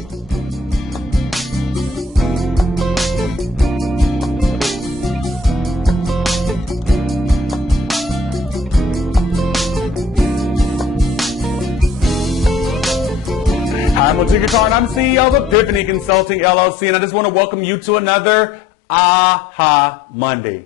I'm Leticia Carr, I'm CEO of Epiphany Consulting, LLC, and I just want to welcome you to another Aha Monday.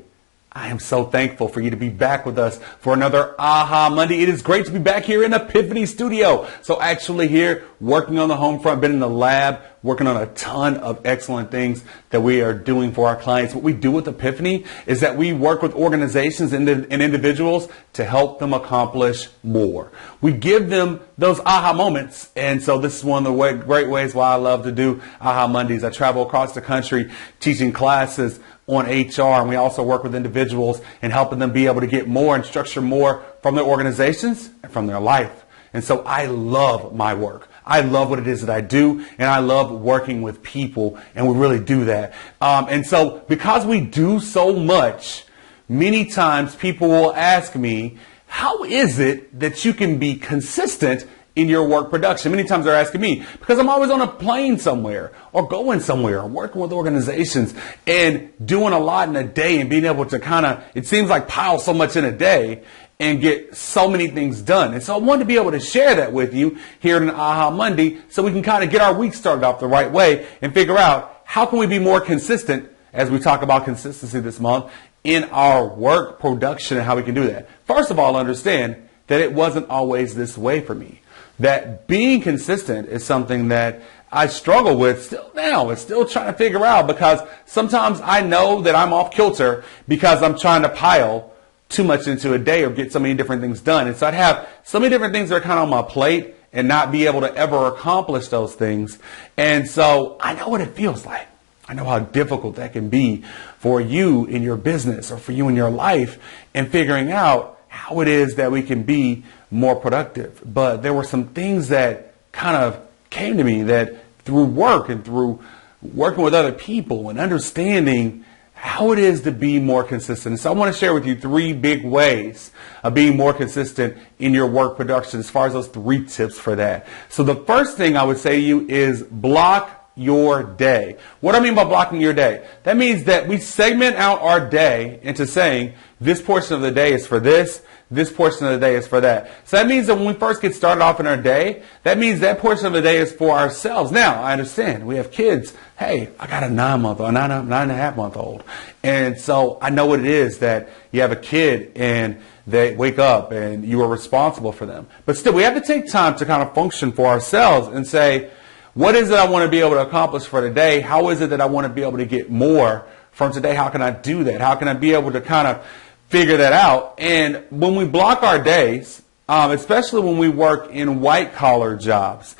I am so thankful for you to be back with us for another Aha Monday. It is great to be back here in Epiphany Studio. So actually here, working on the home front, been in the lab, working on a ton of excellent things that we are doing for our clients. What we do with Epiphany is that we work with organizations and individuals to help them accomplish more. We give them those aha moments. And so this is one of the great ways why I love to do Aha Mondays. I travel across the country teaching classes on HR, and we also work with individuals and helping them be able to get more and structure more from their organizations and from their life. And so I love my work. I love what it is that I do, and I love working with people, and we really do that. And so because we do so much, many times people will ask me, how is it that you can be consistent in your work production? Many times they're asking me because I'm always on a plane somewhere or going somewhere or working with organizations and doing a lot in a day and being able to it seems like pile so much in a day and get so many things done. And so I wanted to be able to share that with you here in Aha Monday so we can kind of get our week started off the right way and figure out how can we be more consistent as we talk about consistency this month in our work production and how we can do that. First of all, understand that it wasn't always this way for me. That being consistent is something that I struggle with still now. It's still trying to figure out because sometimes I know that I'm off kilter because I'm trying to pile too much into a day or get so many different things done. And so I'd have so many different things that are kind of on my plate and not be able to ever accomplish those things. And so I know what it feels like. I know how difficult that can be for you in your business or for you in your life and figuring out how it is that we can be more productive. But there were some things that kind of came to me that through work and through working with other people and understanding how it is to be more consistent. So I want to share with you 3 big ways of being more consistent in your work production as far as those 3 tips for that. So the first thing I would say to you is block your day. What do I mean by blocking your day? That means that we segment out our day into saying this portion of the day is for this, this portion of the day is for that. So that means that when we first get started off in our day, that means that portion of the day is for ourselves. Now, I understand we have kids. Hey, I got a 9.5-month-old. And so I know what it is that you have a kid and they wake up and you are responsible for them. But still, we have to take time to kind of function for ourselves and say, what is it I want to be able to accomplish for today? How is it that I want to be able to get more from today? How can I do that? How can I be able to kind of figure that out? And when we block our days, especially when we work in white collar jobs,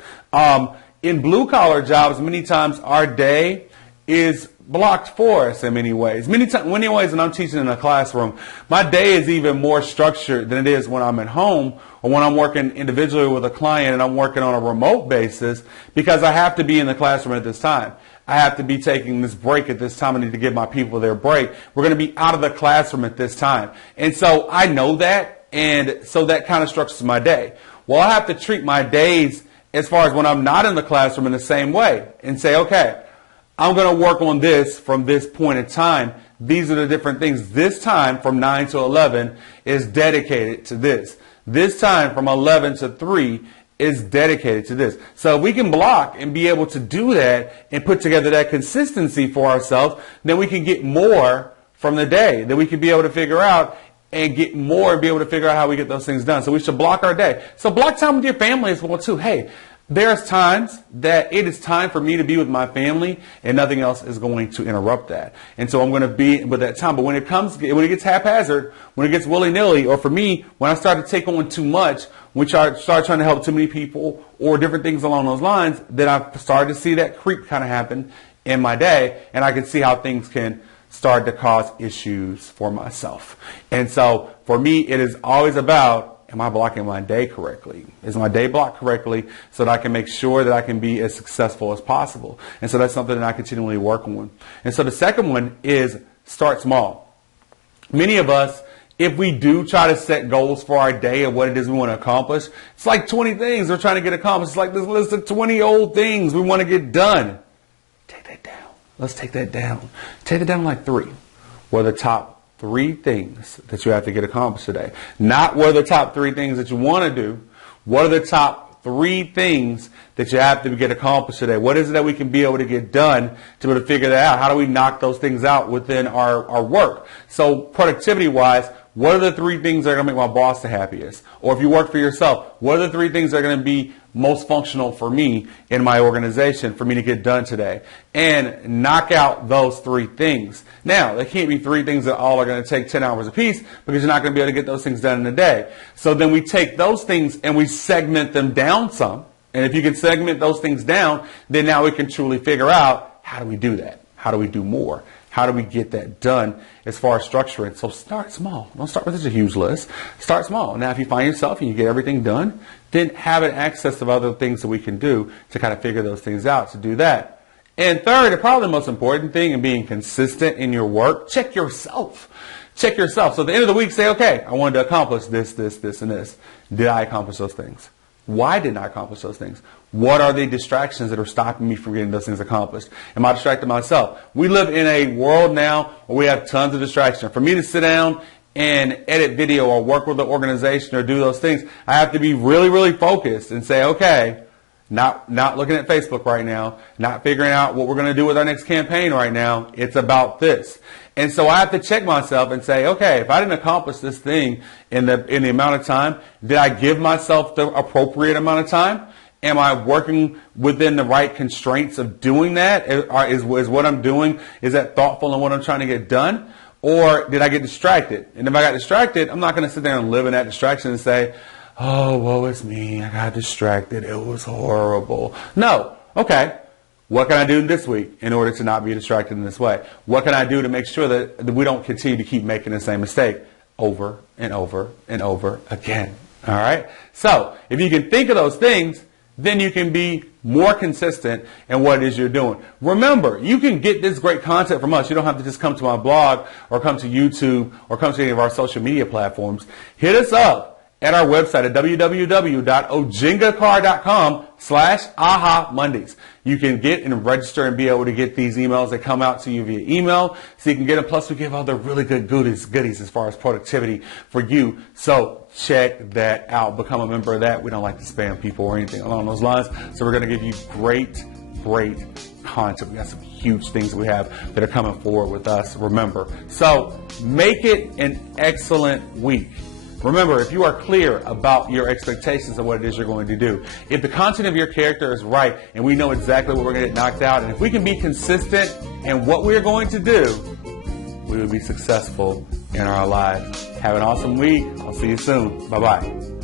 in blue collar jobs, many times our day is blocked for us in many ways. Many ways when I'm teaching in a classroom, my day is even more structured than it is when I'm at home or when I'm working individually with a client and I'm working on a remote basis because I have to be in the classroom at this time. I have to be taking this break at this time. I need to give my people their break. We're going to be out of the classroom at this time. And so I know that, and so that kind of structures my day. Well, I have to treat my days as far as when I'm not in the classroom in the same way and say, okay, I'm going to work on this from this point in time. These are the different things. This time from 9 to 11 is dedicated to this. This time from 11 to 3 is dedicated to this. So if we can block and be able to do that and put together that consistency for ourselves, then we can get more from the day. Then we can be able to figure out and get more and be able to figure out how we get those things done. So we should block our day. So block time with your family as well too. Hey, there's times that it is time for me to be with my family and nothing else is going to interrupt that. And so I'm going to be with that time. But when it gets haphazard, when it gets willy-nilly, or for me, when I start to take on too much, when I start trying to help too many people or different things along those lines, then I've started to see that creep kind of happen in my day. And I can see how things can start to cause issues for myself. And so for me, it is always about, am I blocking my day correctly? Is my day blocked correctly so that I can make sure that I can be as successful as possible? And so that's something that I continually work on. And so the second one is start small. Many of us if we do try to set goals for our day and what it is we want to accomplish, it's like 20 things we're trying to get accomplished. It's like this list of 20 old things we want to get done. Take that down. Let's take that down. Take it down to like 3. What are the top 3 things that you have to get accomplished today? Not what are the top 3 things that you want to do. What are the top 3 things that you have to get accomplished today? What is it that we can be able to get done to be able to figure that out? How do we knock those things out within our work? So productivity-wise, what are the 3 things that are going to make my boss the happiest? Or if you work for yourself, what are the 3 things that are going to be most functional for me in my organization for me to get done today? And knock out those 3 things. Now, they can't be 3 things that all are going to take 10 hours apiece because you're not going to be able to get those things done in a day. So then we take those things and we segment them down some. And if you can segment those things down, then now we can truly figure out, how do we do that? How do we do more? How do we get that done as far as structuring? So start small. Don't start with such a huge list. Start small. Now, if you find yourself and you get everything done, then have an access of other things that we can do to kind of figure those things out to do that. And third, and probably the most important thing in being consistent in your work, check yourself. Check yourself. So at the end of the week, say, okay, I wanted to accomplish this, this, this, and this. Did I accomplish those things? Why didn't I accomplish those things? What are the distractions that are stopping me from getting those things accomplished? Am I distracting myself? We live in a world now where we have tons of distraction. For me to sit down and edit video or work with an organization or do those things, I have to be really, really focused and say, okay, not looking at Facebook right now, not figuring out what we're going to do with our next campaign right now. It's about this. And so I have to check myself and say, okay, if I didn't accomplish this thing in the amount of time, did I give myself the appropriate amount of time? Am I working within the right constraints of doing that? Is what I'm doing, is that thoughtful in what I'm trying to get done? Or did I get distracted? And if I got distracted, I'm not going to sit there and live in that distraction and say, oh, woe is me, I got distracted, it was horrible. No. Okay. What can I do this week in order to not be distracted in this way? What can I do to make sure that we don't continue to keep making the same mistake over and over and over again? All right? So if you can think of those things, then you can be more consistent in what it is you're doing. Remember, you can get this great content from us. You don't have to just come to my blog or come to YouTube or come to any of our social media platforms. Hit us up at our website at www.ojingacar.com/aha Mondays. You can get and register and be able to get these emails that come out to you via email, so you can get them. Plus, we give other really good goodies as far as productivity for you. So check that out. Become a member of that. We don't like to spam people or anything along those lines. So we're going to give you great content. We got some huge things that we have that are coming forward with us. Remember. So make it an excellent week. Remember, if you are clear about your expectations of what it is you're going to do, if the content of your character is right and we know exactly what we're going to get knocked out, and if we can be consistent in what we're going to do, we will be successful in our lives. Have an awesome week. I'll see you soon. Bye-bye.